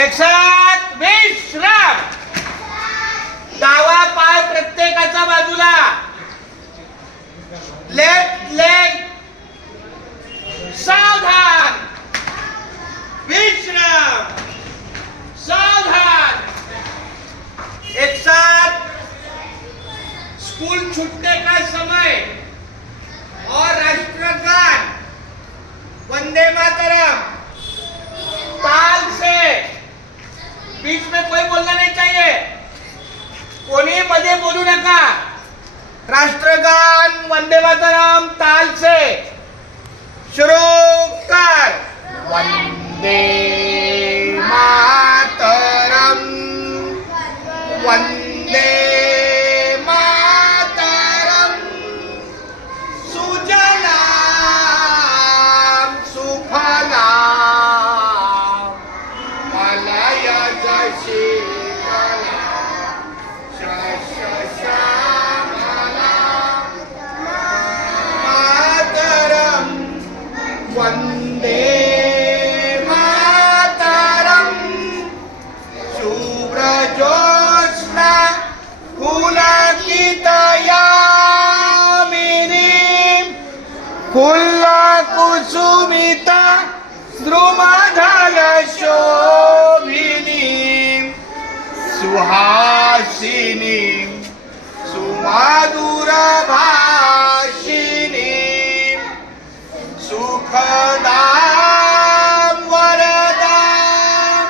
एक साथ विश्राम. डावा पाय प्रत्येकाच्या बाजूला. लेफ्ट लेग सावधान. विश्राम. सावधान. एक साथ. स्कूल छूटने का समय और राष्ट्रगान वंदे मातरम ताल से. बीच में कोई बोलना नहीं चाहिए. कोणी मध्ये बोलू नका. राष्ट्रगान वंदे मातरम ताल से शुरू कर. वंदे मातरम. वंदे मातरम. सुजलाम सुफलाम मलयज शीतलाम शस्य श्यामलाम मातरम. वंदे मातरम. शुभ्रज्योत्स्ना पुलकितयामिनीं फुल्लकुसुमिता द्रुमधलशोभिनीं सुहासिनीं सुमधुरभाषिणीं सुखदां वरदां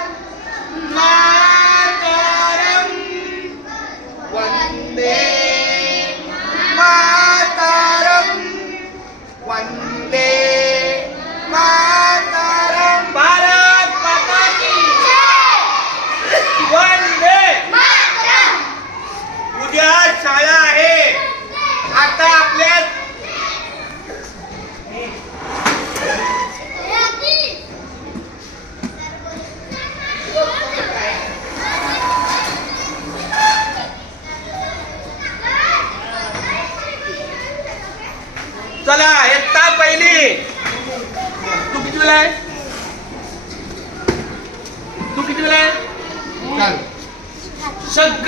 मातरं. वंदे मातरम. वंदे मातरम. भारत माता की वंदे मातरम. उद्या शाळा आहे. आता आपल्या चला इयत्ता पहिली. तू कितवीला आहे? तू कितवीला आहे? सगळी